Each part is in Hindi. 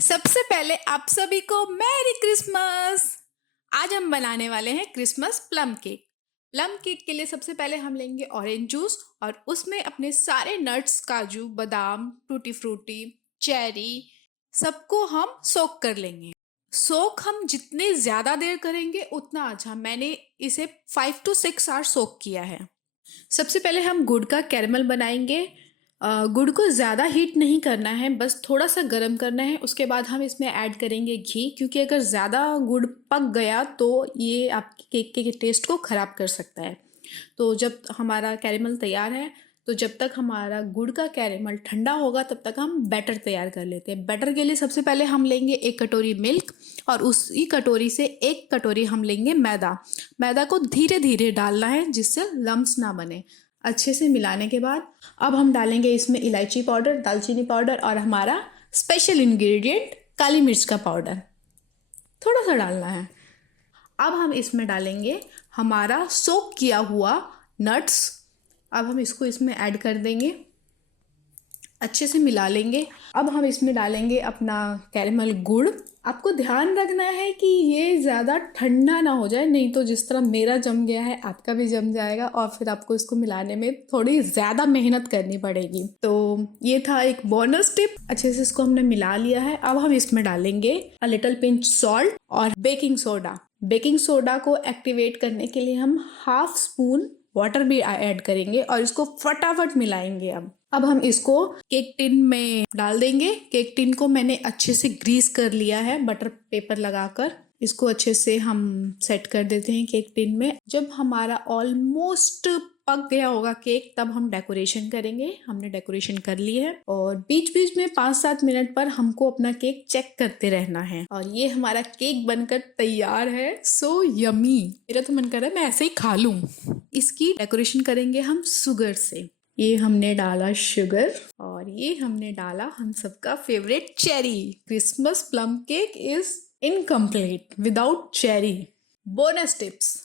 सबसे पहले आप सभी को मैरी क्रिसमस। आज हम बनाने वाले हैं Christmas plum cake. Plum cake के लिए सबसे पहले हम लेंगे ऑरेंज जूस और उसमें अपने सारे नट्स, काजू, बादाम, टूटी फ्रूटी, चेरी, सबको हम सोक कर लेंगे। सोक हम जितने ज़्यादा देर करेंगे उतना अच्छा। मैंने इसे 5 to 6 आवर सोक किया है। सबसे पहले हम गुड़ का कैरमल बनाएंगे। गुड़ को ज़्यादा हीट नहीं करना है, बस थोड़ा सा गर्म करना है। उसके बाद हम इसमें ऐड करेंगे घी, क्योंकि अगर ज़्यादा गुड़ पक गया तो ये आपके केक के टेस्ट को ख़राब कर सकता है। तो जब हमारा कैरमल तैयार है, तो जब तक हमारा गुड़ का कैरमल ठंडा होगा तब तक हम बैटर तैयार कर लेते हैं। बैटर के लिए सबसे पहले हम लेंगे 1 कटोरी मिल्क और उसी कटोरी से 1 कटोरी हम लेंगे मैदा। मैदा को धीरे धीरे डालना है जिससे लम्स ना बने। अच्छे से मिलाने के बाद अब हम डालेंगे इसमें इलायची पाउडर, दालचीनी पाउडर और हमारा स्पेशल इंग्रेडिएंट काली मिर्च का पाउडर थोड़ा सा डालना है। अब हम इसमें डालेंगे हमारा सोक किया हुआ नट्स। अब हम इसको इसमें ऐड कर देंगे, अच्छे से मिला लेंगे। अब हम इसमें डालेंगे अपना कैरेमल गुड़। आपको ध्यान रखना है कि ये ज़्यादा ठंडा ना हो जाए, नहीं तो जिस तरह मेरा जम गया है आपका भी जम जाएगा और फिर आपको इसको मिलाने में थोड़ी ज़्यादा मेहनत करनी पड़ेगी। तो ये था एक बोनस टिप। अच्छे से इसको हमने मिला लिया है। अब हम इसमें डालेंगे अ लिटिल पिंच सॉल्ट और बेकिंग सोडा। बेकिंग सोडा को एक्टिवेट करने के लिए हम 1/2 स्पून वाटर भी ऐड करेंगे और इसको फटाफट मिलाएंगे। अब हम इसको केक टिन में डाल देंगे। केक टिन को मैंने अच्छे से ग्रीस कर लिया है बटर पेपर लगाकर। इसको अच्छे से हम सेट कर देते हैं केक टिन में। जब हमारा ऑलमोस्ट पक गया होगा केक, तब हम डेकोरेशन करेंगे। हमने डेकोरेशन कर ली है और बीच बीच में 5-7 मिनट पर हमको अपना केक चेक करते रहना है। और ये हमारा केक बनकर तैयार है। So yummy. मेरा तो मन कर रहा है मैं ऐसे ही खा लूं। इसकी डेकोरेशन करेंगे हम शुगर से। ये हमने डाला शुगर और ये हमने डाला हम सबका favourite cherry. Christmas plum cake is incomplete without cherry. Bonus tips.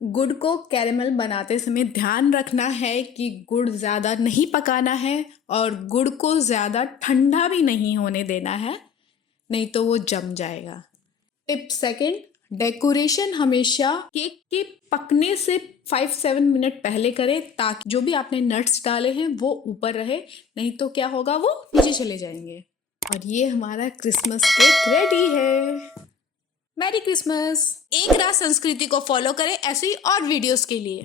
गुड़ को कैरेमल बनाते समय ध्यान रखना है कि गुड़ ज़्यादा नहीं पकाना है और गुड़ को ज़्यादा ठंडा भी नहीं होने देना है, नहीं तो वो जम जाएगा। टिप सेकंड, डेकोरेशन हमेशा केक के पकने से 5-7 मिनट पहले करें, ताकि जो भी आपने नट्स डाले हैं वो ऊपर रहे, नहीं तो क्या होगा, वो नीचे चले जाएंगे। और ये हमारा क्रिसमस केक रेडी है। Merry Christmas. एक रात संस्कृति को फॉलो करें ऐसे ही और वीडियोस के लिए।